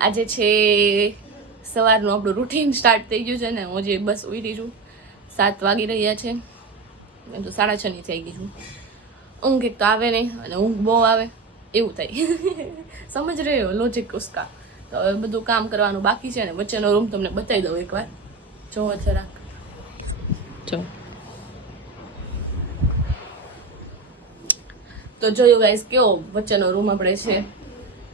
આજે છે સવારનું આપણું રૂટીન સ્ટાર્ટ થઈ ગયું છે ને, હું જે બસ ઉઠી છું, સાત વાગી રહ્યા છે. એમ તો સાડા છ ની થઈ ગઈ છું. ઊંઘ એક તો આવે નહીં, અને ઊંઘ બહુ આવે, એવું થાય. સમજ રહ્યો લોજિક ઉસકા. તો હવે બધું કામ કરવાનું બાકી છે ને, વચ્ચેનો રૂમ તમને બતાવી દઉં એકવાર. જોવો જરાક. જો. તો જોયું ગાઈસ કેવો વચ્ચેનો રૂમ આપણે છે?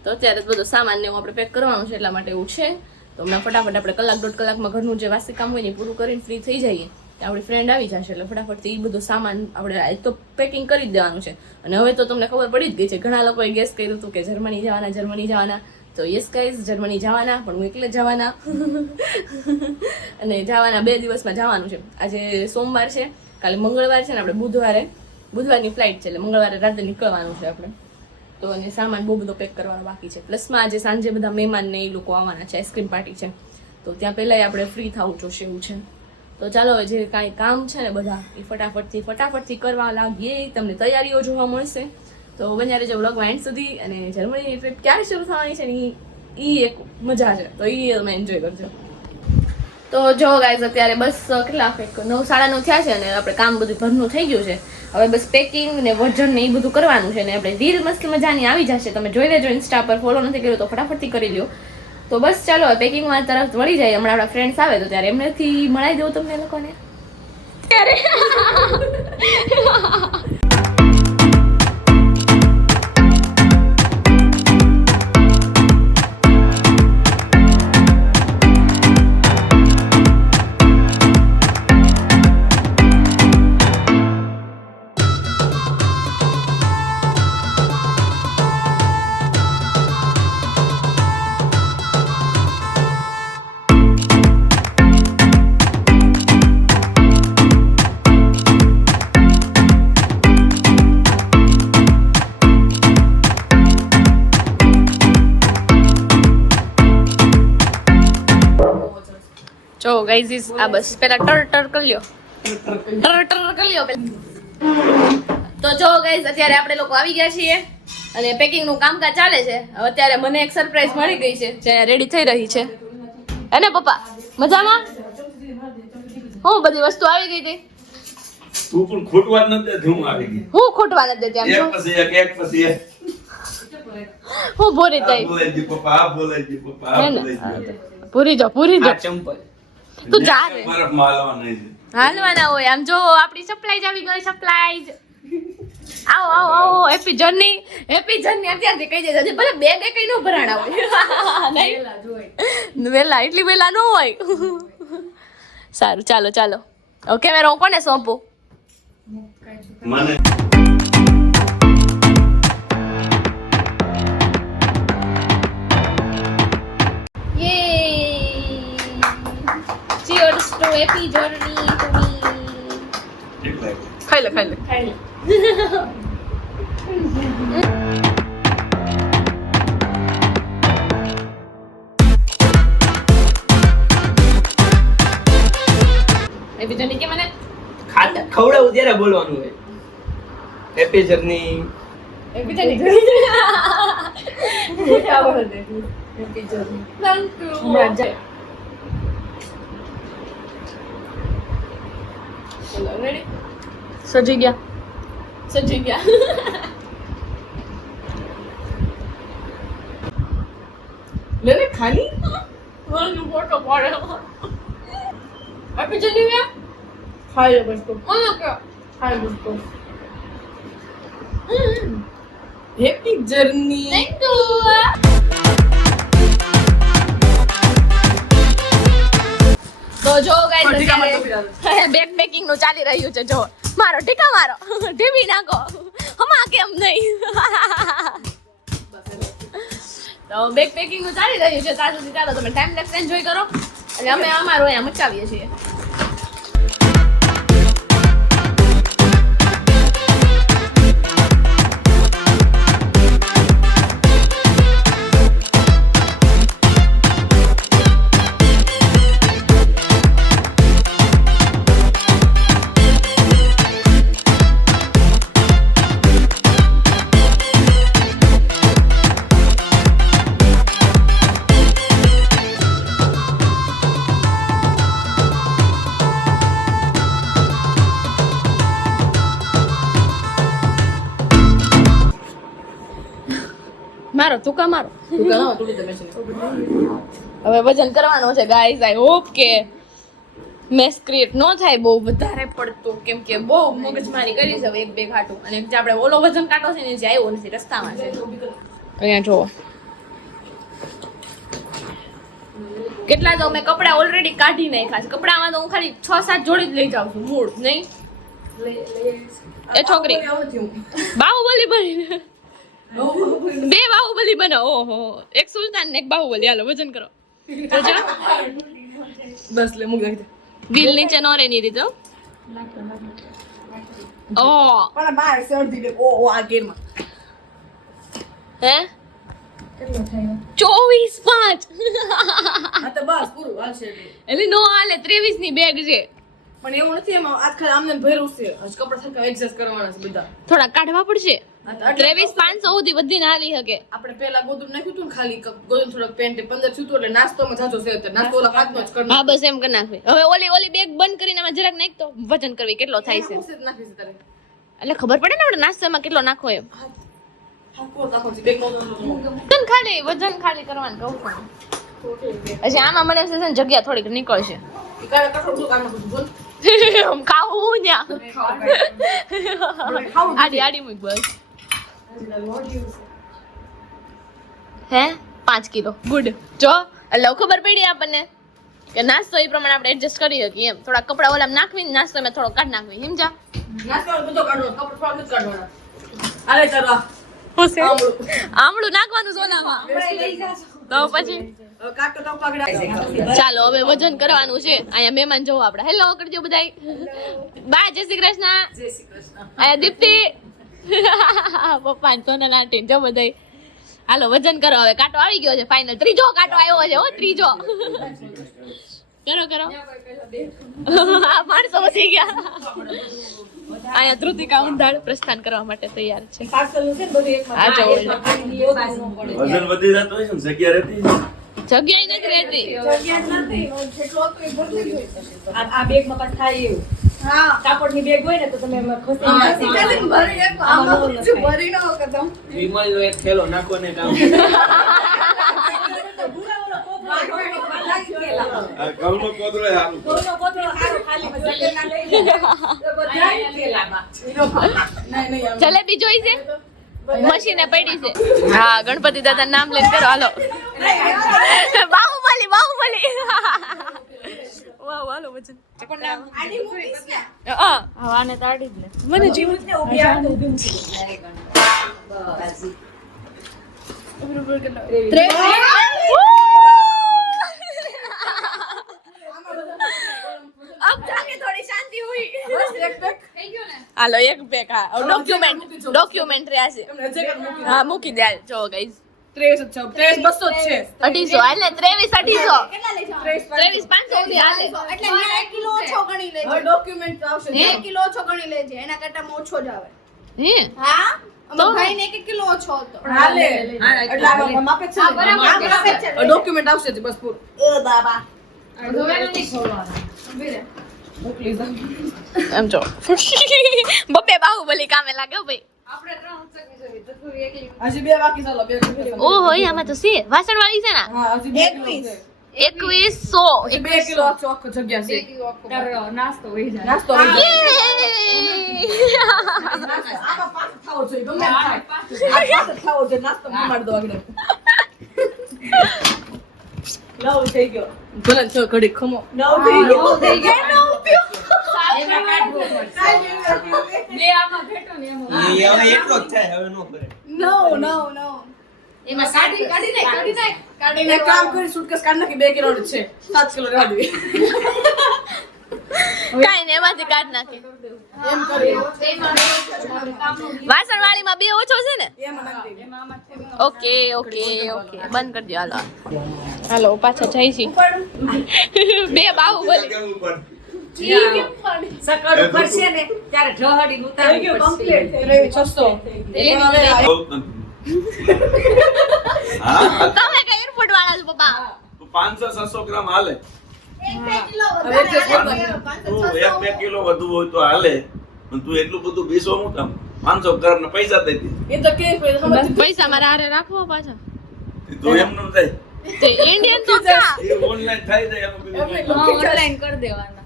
તો અત્યારે બધો સામાન એવું આપણે પેક કરવાનું છે એટલા માટે એવું છે. તો હમણાં ફટાફટ આપણે કલાક દોઢ કલાકમાં ઘરનું જે વાસી કામ હોય ને પૂરું કરીને ફ્રી થઈ જઈએ. આપણી ફ્રેન્ડ આવી જશે એટલે ફટાફટથી એ બધો સામાન આપણે તો પેકિંગ કરી જ દેવાનું છે. અને હવે તો તમને ખબર પડી જ ગઈ છે, ઘણા લોકોએ ગેસ કર્યું હતું કે જર્મની જવાના જર્મની જવાના. તો યસ ગાઈઝ જર્મની જવાના, પણ હું એકલે જવાના. અને જવાના બે દિવસમાં જવાનું છે. આજે સોમવાર છે, કાલે મંગળવાર છે ને આપણે બુધવારે. બુધવારની ફ્લાઇટ છે એટલે મંગળવારે રાતે નીકળવાનું છે આપણે. તો અને સામાન બહુ બધો પેક કરવાનો બાકી છે. પ્લસમાં આજે સાંજે બધા મહેમાન ને એ લોકો આવવાના છે આઈસ્ક્રીમ પાર્ટી છે. તો ત્યાં પહેલાંય આપણે ફ્રી થવું જોશે એવું છે. તો ચાલો હવે જે કાંઈ કામ છે ને બધા, એ ફટાફટથી ફટાફટથી કરવા લાગીએ. તમને તૈયારીઓ જોવા મળશે. તો બન્યારે જે વ્લોગમાં એન્ડ સુધી અને જર્મની ટ્રીપ ક્યારે શરૂ થવાની છે ને એ એક મજા છે. તો એ તમે એન્જોય કરજો. તો જો ગાઈઝ અત્યારે બસ કેટલા નવ, સાડા નવ થયા છે અને આપણે કામ બધું ઘરનું થઈ ગયું છે. હવે બસ પેકિંગ ને વજન ને એ બધું કરવાનું છે ને આપણે રીલ મસ્ત મજાની આવી જશે. તમે જોઈ લેજો ઇન્સ્ટા પર ફોલો નથી કર્યો તો ફટાફટથી કરી લ્યો. તો બસ ચાલો પેકિંગમાં તરફ વળી જાય. હમણાં આપણા ફ્રેન્ડ્સ આવે તો ત્યારે એમનેથી મળાઈ દઉં તમને લોકોને. ગાઈઝ આ બસ પેલા ટર ટર કરી લ્યો ટર ટર કરી લ્યો તો જો ગાઈઝ અત્યારે આપણે લોકો આવી ગયા છીએ અને પેકિંગનું કામકાજ ચાલે છે. હવે અત્યારે મને એક સરપ્રાઈઝ મળી ગઈ છે જે રેડી થઈ રહી છે. અને પપ્પા? મજામાં? હું બધી વસ્તુ આવી ગઈ હતી? તું પણ ખોટવા જ નથી હું આવી ગઈ. હું ખોટવા ન દેતી આમ એક પછી એક એક પછી એક. હું ભૂરી થઈ. બોલાઈ ગયું પપ્પા આ બોલાઈ ગયું પપ્પા આ હે ને? પૂરી જો પૂરી જો. ચંપલ. તું જા રે. બરફ માલવાના છે. હાલવાના હોય. આમ જો આપણી સપ્લાઈઝ આવી ગઈ સપ્લાઈઝ આવો આવો આવો હેપી જર્ની હેપી જર્ની અત્યારથી કહી દેજો ભલે બે બે કઈ નો ભરાણા હોય. નહીં? વેલા એટલી વેલા ન હોય. સારું ચાલો ચાલો. ઓકે મેં રોકોને કોને સોંપું. મને to happy journey to me ખાઈ લે ખાઈ લે. ખાઈ લે. કે મને? ખાતા ખવડાવું ત્યારે બોલવાનું હોય. Happy journey. એ બીજો ની થેન્ક ચલો રેડી સજી ગયા સજી ગયા લે લે ખાલી મને ફોટો પાડે આપી જલ્દી ગયા ખાઈ લે બસ તો મને કે ખાઈ બસ તો હેપી જર્ની થેન્ક યુ તો જો ગાઈસ પેકિંગ નું ચાલી રહ્યું છે જો. મારો ટીકા મારો. ટીવી નાખો. હમા કેમ નહીં? તો બેક પેકિંગનું ચાલી રહ્યું છે ત્યાં સુધી ચાલો તમે ટાઈમ લેફ્ટ એન્જોય કરો. અને અમે અમારું અહીંયા મચાવીએ છીએ. મારો તુકા મારો? હવે વજન કરવાનો છે ગાઈઝ આઈ હોપ કે મેસ ક્રિએટ ન થાય બહુ વધારે પડતો કેમ કે બહુ મગજમારી કરી છે એક બે ઘાટું. અને જે આપણે ઓલો વજન કાઢો છે ને જે આવ્યો નથી રસ્તામાં છે. અહીંયા જુઓ. કેટલા તો મેં કપડા ઓલરેડી કાઢી નાખ્યા છે. કપડામાં તો હું ખાલી છ સાત જોડી જ લઈ જાઉં છું મૂળ નહીં? એ છોકરી. બાહુબલી બની. બે બાહુબલી બનો ઓહો. એક સુલતાન ને એક બાહુબલી. હાલો વજન કરો. બસ લે મૂકી દે દિલ નીચે નો રે ની રીતે હો. ઓ. પણ બાર સર્દી ઓ ઓ આ ગેમ હે? ચોવીસ પાંચ. બસ પૂરું એટલે. નો હાલે ત્રેવીસની બેગ છે. પણ એવું નથી એમાં આજકાલ આમને ભર્યું છે. કપડા સરખા એડજસ્ટ કરવાના છે બધા. થોડા કાઢવા પડશે. ત્રેવીસ પાંચસો સુધી વધીને હાલી શકે. આપણે પેલા ગોદરું નાખ્યું હતું ને ખાલી ક- થોડોક પેન્ટ પંદર છૂટું એટલે નાસ્તોમાં જાજો છે નાસ્તો ઓલા હાથમાં જ કરવાનો. હા બસ એમ કરી નાખવી. હવે ઓલી ઓલી બેગ બંધ કરીને આમાં જરાક નાખ તો વજન કરવી કેટલો થાય છે? એટલે ખબર પડે ને આપણે નાસ્તામાં કેટલો નાખો એમ. વજન ખાલી વજન ખાલી કરવાનું કહું છું. પછી આમાં મને છે જગ્યા થોડીક નીકળશે. બધું ખાવું ન્યા. આડી આડી મૂક બસ. હે? પાંચ કિલો. ગુડ. જો લવ ખબર પડી આપણને? કે નાસ્તો એ પ્રમાણે આપણે એડજસ્ટ કરી શકીએ એમ. થોડા કપડા ઓલા નાખવી નાસ્તો મેં થોડો કાઢ નાખવી. સમજા નાસ્તો બધો કાઢવાનો, કપડાં થોડા કાઢવાના. હાલે ચાલો આ. આમળું. આમળું નાખવાનું સોનામાં તો પછી. ચાલો હવે વજન કરવાનું છે. અહીંયા મહેમાન જોવો આપણે. હેલો કરજો બધાય. બાય જય શ્રી કૃષ્ણ. જય શ્રી કૃષ્ણ. અહીંયા દીપ્તિ. પપ્પા ને ના આંટી જો બધાય. હાલો વજન કરો હવે. કાંટો આવી ગયો છે ફાઇનલ ત્રીજો કાંટો આવ્યો છે હો ત્રીજો. કરો કરો. આ માણસો વસી ગયા. અહીંયા ધૃતિકા ઊંધાડ પ્રસ્થાન કરવા માટે તૈયાર છે. પાર્સલનું છે ને બધું એકમાં. આ જો વજન વધી જતો હોય છે જગ્યા રહેતી જગ્યા નથી રહેતી. આ આ બેગમાં પણ થાય એવું. કાપડની બેગ હોય ને તો તમે એમાં ખસી એક. જલેબી જોઈ છે? મશીને પડી છે. હા ગણપતિ દાદા નામ લઈને કરો. હાલો. બાહુબલી બાહુબલી. આને તાડી જ ને મને જીવ ને ઊભી આવે તો ઊભી મૂકી દે. अब जाके थोड़ी शांति हुई હાલો એક પેક હા ડોક્યુમેન્ટ ડોક્યુમેન્ટ રહ્યા છે એમને હજે કાંઈક મૂકી દે. હા મૂકી દે હાલ, જો ગાઈઝ ત્રેવીસ જ ત્રેવીસ બસો જ છે. અઢીસો હાલ ત્રેવીસ અઢીસો. ત્રેવીસ પાંચસો. સુધી હાલે એટલે એક કિલો ઓછો ગણી લેજે. document આવશે. એક કિલો ઓછો ગણી લેજે. એના કરતા જ આવે. હે. હા? document આવશે બસ પૂરું. એ બાબા. એમ જો. બબ્બે બાહુબલી કામે લાગે ભાઈ. હજી બે બાકી ચાલો બે. ઓહો આમાં તો છે વાસણ વાળી છે ને એકવીસ. એકવીસો. બે કિલો જગ્યા નાસ્તો જાય. નાસ્તો જાય. નાસ્તો મારી દો આગળ. નવ થઈ ગયો. ભલે ઘડી ખમો. નવ થઈ ગયો. એમાં કાઢવો પડશે. બે આમાં ઘેટો ને એમાં. એ હવે એટલો જ થાય હવે નો કરે. No, no, no. એમાં કાઢી કાઢી નાખ કાઢી નાખ કાઢીને એક કામ કરી સુટકેસ કાઢી નાખી બે કિલો છે. સાત કિલો રહેવા દે કાંઈ ને એમાંથી કાઢ નાખી. એમ કરી. વાસણ વાળીમાં બે ઓછો છે ને? એમાં નાખી દે. Okay okay okay. બંધ કરી દો હાલો. હાલો પાછા જઈશી. બે બાહુબલી કેમ ઉપર? સકડ ને ત્યારે છસો. હા? તમે કઈ એરપોર્ટ વાળા છો પપ્પા તું ગ્રામ હાલે. એક કિલો વધુ હોય હાલે. એટલું બધું બેસો હું કામ? પાંચસો ગ્રામ ના પૈસા દઈ દે. એ તો કે પૈસા મારા હારે રાખવો પાછા. તું એમનું થાય. ઇન્ડિયન તો ઓનલાઈન થાય જાય. ઓનલાઈન કરી દેવાના.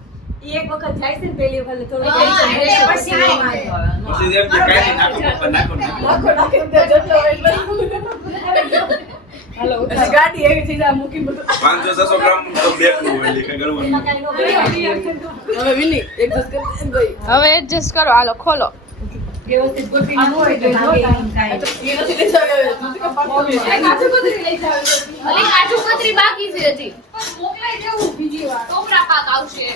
એક વખત જાય છે ને પેલી વખત થોડું પછી પછી એમ કે કાંઈ નાખો પપ્પા, નાખો, નાખો. નાખો જતો. હાલો. ગાડી એવી મૂકી બધું ગ્રામ તો હોય એટલે. હવે વિની એક કરી ભાઈ. હવે એડજસ્ટ કરો હાલો ખોલો. વ્યવસ્થિત ન હોય તો લઈ જાવ કતરી લઈ જાવ કાજુ કતરી બાકી છે હજી. મોકલાઈ દેવું ટોપરા પાક આવશે.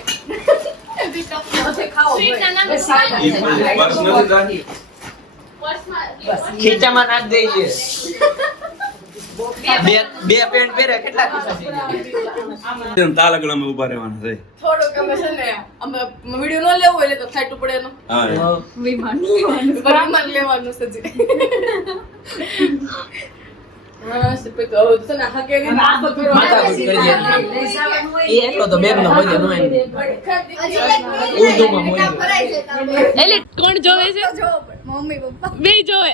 ખીચામાં નાખ દેજે બે બે પેન્ટ પહેરે કેટલા ખીચા થઈ જાય? રહેવાના છે. થોડુંક અમે છે ને અમે વીડિયો ન લેવો હોય એટલે તો ખાઈ પડે એનો હા વિમાન. વિમાન લેવાનું છે કોણ જોવે છે? તો જોવો પડે. Mummy papa. બે જોવે.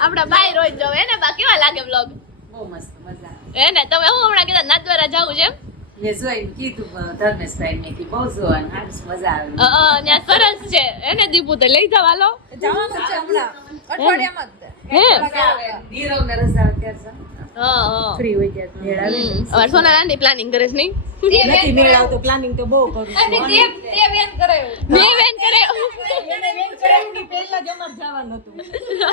આપડા બાય રોજ જોવે ને બા કેવા લાગે બ્લોગ બહુ મસ્ત મજા હે ને તમે હું હમણાં કીધા નાથદ્વારા જાવું છે મેં જોઈને કીધું ધર્મેશભાઈ મેં કીધું બહુ જોવાનું હારું મજા આવે. અ, અ, ત્યાં સરસ છે. એને દીપુ તો લઈ જવા લો નીરવને હા હા. ફ્રી હોય ત્યારે મેળ હમ. અમારે સોના નાની પ્લાનિંગ કરે છે નહીં? નથી મેળ આવતો પ્લાનિંગ તો બહુ કરું છું. મેં બેન કરે. એને વેન કરાવીને પહેલા જ અમારે જવાનું હતું.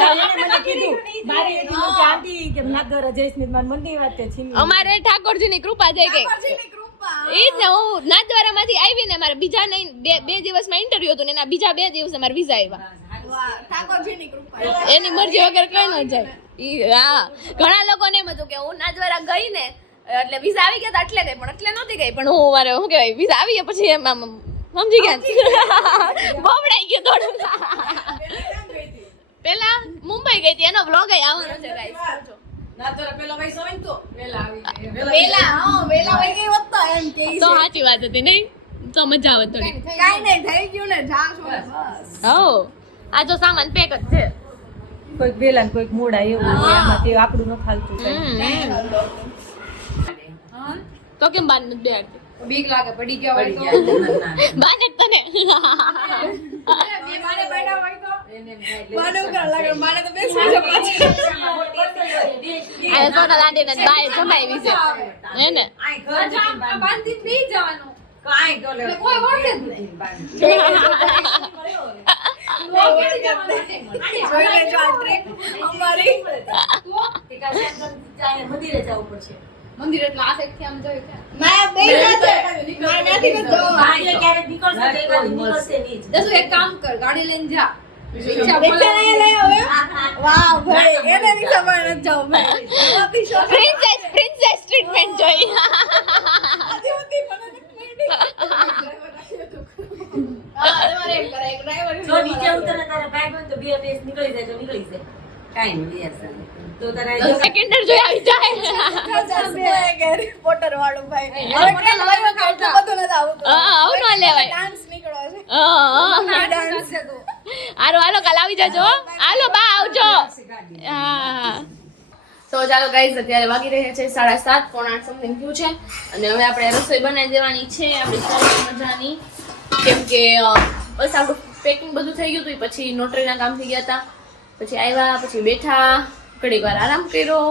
એને મને કીધું, મારે એ કે આંટી કે નાગદોરા જયસ્મિત મારી મનની વાત છે અમારે ઠાકોરજી ની કૃપા થઈ ગઈ ઠાકોરજીની કૃપા. એ જ ને હું નાથદ્વારા માંથી આવી ને મારે બીજા નહીં બે દિવસમાં ઇન્ટરવ્યુ હતું ને એના બીજા બે દિવસે મારા વિઝા આવ્યા. ઠાકોરજીની કૃપા. એની મરજી વગર કઈ ન જાય. ઈ હા ઘણા લોકોને એમ હતું કે હું નાથદ્વારા ગઈ ને એટલે વિઝા આવી ગયા તા એટલે ગઈ પણ એટલે નહોતી ગઈ. પણ હું મારે શું કહેવાય વિઝા આવી ગયા પછી એમ આમ સમજી ગયા? બોબડાઈ ગયો થોડું પેલા મુંબઈ ગઈ હતી એનો બ્લોગ આવવાનો છે ગાઈસ સાચી વાત હતી નહીં? તો મજા આવે થોડી. કઈ નઈ થઈ ગયું ને, જા છો ને, બસ. હો. આ જો સામાન પેક જ છે. કોઈક વેલા ને કોઈક મોડા એવું એમાંથી આપણું ન ખાલતું. તો કેમ બાન નથી બેહાડતી બીક લાગે પડી ગયા હોય તો. બાને તને. મારે બેઠા હોય તો. મારે ઉઘાડ લાગે, મારે તો બેસવું છે પાછળ. આ સોના લાંડી ને બાય જમાઈ છે. હે ને? કોઈ ઓળખે જ નહીં. જોઈ લેજો આ trick અમારી. મંદિરે જવું પડશે. મંદિર એટલે આ સાઈડથી આમ જોયું કે. મારે બે જાતે. મારે ત્યાંથી આજે ક્યારેક નીકળશે તો એકાદ નીકળશે નહીં દસુ એક કામ કર ગાડી લઈને જા. પ્રિન્સેસ પ્રિન્સેસ ટ્રીટમેન્ટ લઈ આવો એમ? વાહ, ભાઈ, એને રિક્ષા પર નથી જવું, ભાઈ. એમાંથી shopping પ્રિન્સેસ પ્રિન્સેસ ટ્રીટમેન્ટ જોઈ આથી ઊંધી મને નથી મળી. હા, તમારે એમ કરાય, એક driver જો નીચે ઉતરે તારે બંધ તો નીકળી જાય તો નીકળી જાય. કાઈ નહીં યસ તો તારે સેકન્ડર જોઈ આવી જાય. પોટર વાળો ભાઈ હવે ટ્રેન લાવ્યો કે બધું ન આવતું. હા, આવું ન લેવાય. ડાન્સ નીકળો છે. હા, હા. ડાન્સ છે તો. આરો હાલો કાલ આવી જજો. હો. હાલો બા આવજો. હા તો ચાલો ગાઈઝ અત્યારે વાગી રહ્યા છે સાડા સાત પોણા આઠ સમથિંગ થયું છે. અને હવે આપણે રસોઈ બનાવી દેવાની છે આપણી સરસ મજાની. કેમ કે બસ આપણું પેકિંગ બધું થઈ ગયું હતું પછી નોટરીના કામ થઈ ગયા હતા પછી આવ્યા પછી બેઠા, ઘડીક વાર આરામ કર્યો.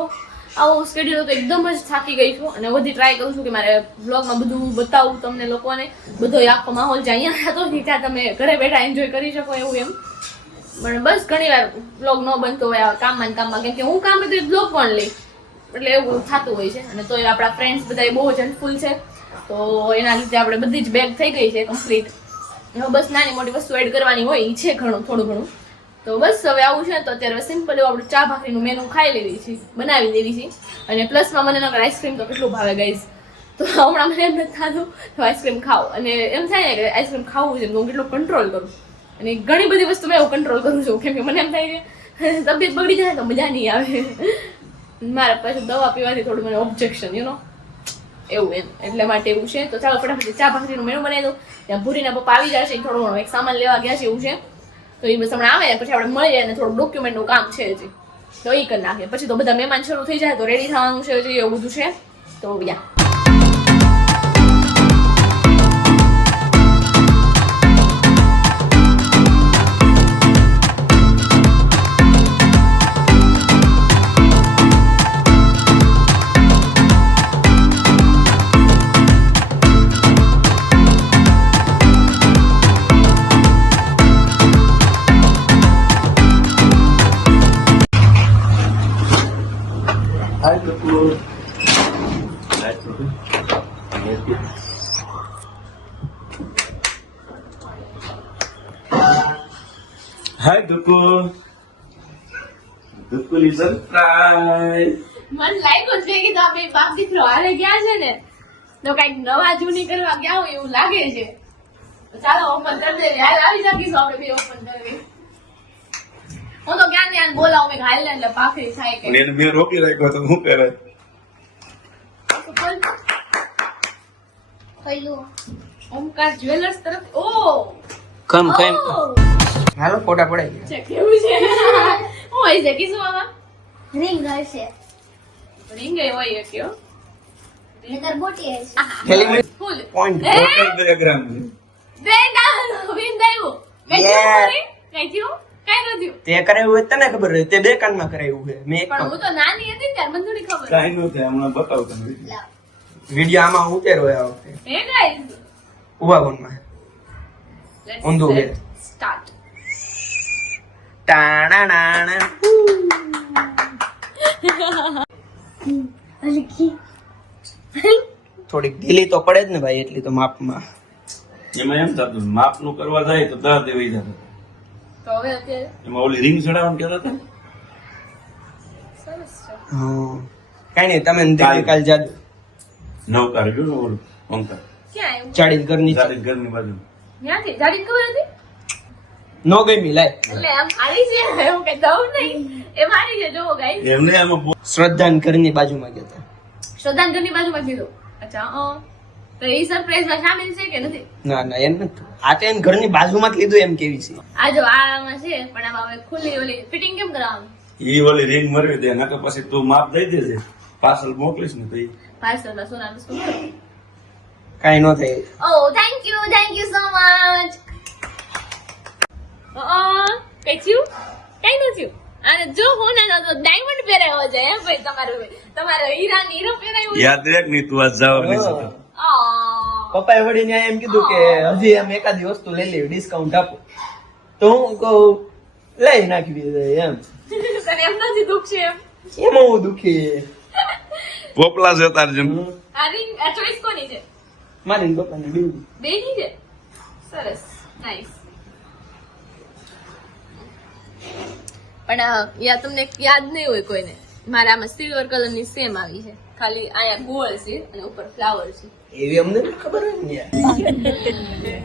આવો સ્કેડ્યુલ તો એકદમ જ થાકી ગઈ છું. અને બધી ટ્રાય કરું છું કે મારે બ્લોગમાં બધું બતાવું તમને લોકોને. બધો આખો માહોલ જે અહીંયા હતો ત્યાં તમે ઘરે બેઠા એન્જોય કરી શકો એવું એમ. પણ બસ ઘણી વાર બ્લોગ ન બનતો હોય આ કામમાં કામમાં. કેમ કે હું કામ બધું બ્લોગ પણ લઈ. એટલે એવું થતું હોય છે. અને તો આપણા ફ્રેન્ડ્સ બધા બહુ જ હેલ્પફુલ છે. તો એના લીધે આપણે બધી જ બેગ થઈ ગઈ છે કમ્પ્લીટ બસ નાની મોટી વસ્તુ એડ કરવાની હોય એ છે ઘણું, થોડું ઘણું. તો બસ હવે આવું છે તો અત્યારે સિમ્પલ એવું આપણે ચા ભાખરીનું મેનુ ખાઈ લેવી છે, બનાવી દેવી છે. અને પ્લસમાં મને આઈસ્ક્રીમ તો કેટલું ભાવે ગાઈઝ તો હમણાં મને એમ નથી થતું તો આઈસ્ક્રીમ ખાવ અને એમ થાય ને કે આઈસ્ક્રીમ ખાવું છે હું કેટલું કંટ્રોલ કરું. અને ઘણી બધી વસ્તુ મેં એવું કંટ્રોલ કરું છું, કેમ કે મને એમ થાય કે તબિયત બગડી જાય તો મજા નહીં આવે. મારા પાછું દવા પીવાથી થોડું મને ઓબ્જેક્શન યુ નો એવું એમ. એટલે માટે એવું છે. તો ચાલો ફટાફટ ચા ભાખરીનું મેનુ બનાવી દઉં. ત્યાં ભૂરીના પપ્પા આવી જશે થોડું ઘણું એક સામાન લેવા ગયા છે એવું છે. તો એ બસ હમણાં આવે પછી આપણે મળીએ અને થોડું ડોક્યુમેન્ટનું કામ છે હજી. તો એ કરી નાખીએ. પછી તો બધા મહેમાન શરૂ થઈ જાય તો રેડી થવાનું છે હજી એવું બધું છે. તો યા. સરપ્રાઈઝ મને લાગ્યું છે કે તમે બાપ દીકરો હારે ગયા છે ને તો કંઈક નવા જૂની કરવા ગયા હોય એવું લાગે છે. ચાલો ઓપન કરી દે યાર આવી શકીશું આપણે બે ઓપન કરવી. હું તો ક્યાં ત્યાં બોલાવું મેં હાલ એટલે પાખરી થાય કે. એને મેં રોકી રાખ્યો તો હું કરે? ઓમકાર જ્વેલર્સ તરફ ઓ! કમ કમ હાલો ફોટા પડાઈ ગયા. છે કેવું છે? હું આવી છે કીશું આમાં? રિંગ હશે. રીંગ એ હોય કયો નકર મોટી હશે. થેલી ફૂલ. પોઈન્ટ એ બે ડાલ વિન દેવો. મેં કઈ થયું. તે કરાવ્યું હોય તને ખબર હોય. તે બે કાનમાં કરાવ્યું છે મેં એક પણ હું તો નાની હતી ત્યારે મને થોડી ખબર કાઈ નો થાય હમણાં બતાવ તને વિડિયો આમાં ઉતેરો હોય આ વખતે. હે ગાઈસ ઊભા કોણમાં ઊંધું હે સ્ટાર્ટ ટાણા નાણા થોડીક ઢીલી તો પડે જ ને ભાઈ એટલી તો માપમાં. એમાં એમ થતું માપનું કરવા જાય તો દસ દેવી જતો તો હવે અત્યારે એમાં ઓલી રિંગ ચડાવવાનું કહેતા હતા ને? કઈ નહીં તમે દિલ્હી કાલ જાદુ નવકાર જો ને ઓલું આવ્યું? ચાળી ઘરની. જાડી ઘરની બાજુ ત્યાંથી જાડી ખબર હતી? નો ગમી લાય. એટલે આમ મારી છે હું કે દઉં નહીં. એ મારી છે જોવો ગાઈસ એમને આમ શ્રદ્ધાન શ્રદ્ધા ઘરની બાજુમાં ગયા હતા. શ્રદ્ધાંજલિની બાજુમાં કીધું અચ્છા અ. તો એ સરપ્રાઈઝમાં સામેલ છે કે નથી? ના ના એમ નથી. આ તો એમ ઘરની બાજુમાં જ લીધું એમ કેવી છે. આ જો આમાં છે પણ આમાં હવે ખુલ્લી ઓલી ફિટિંગ કેમ કરાવવાનું? ઈ ઓલી રિંગ મરવી દે નકર પછી તું માપ દઈ દેજે. પાર્સલ મોકલીશ ને તો ઈ પાર્સલમાં સોનાનું શું? કઈ નો થાય. ઓ thank you thank you so much. કઈ થયું? કઈ ન થયું? અને જો હું ના તો ડાયમંડ પહેરાયો છે એમ ભાઈ તમારું તમારો હીરા નીરો હીરો પહેરાયો યાદ રાખની તું આ જવાબ નહીં તો. આ પપ્પાએ વળીને એમ કીધું કે હજી એમ એકાદી વસ્તુ લઈ લેવી ડિસ્કાઉન્ટ આપો. તો હું કહું લઈ નાખી એમ. તને એમ નથી દુઃખ છે એમ? એમાં હું દુઃખી. પોપલા છે તાર જેમ. આ રિંગ આ ચોઈસ કોની છે? મારી ને પપ્પાની બેની છે? સરસ. નાઈસ પણ યા તમને યાદ નહીં હોય કોઈને. મારા આમાં સિલ્વર કલરની સેમ આવી છે. ખાલી અહીંયા ગોળ છે અને ઉપર ફ્લાવર છે. એવી અમને ખબર હોય ને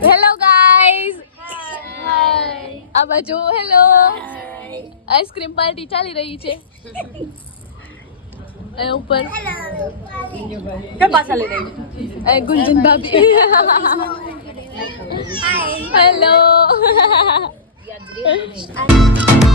હેલો ગાઈઝ આ બાજુ હેલો આઈસ્ક્રીમ પાર્ટી ચાલી રહી છે. એ ઉપર. કે પાછા લઈ રહી ગુંજન ભાભી હેલો É.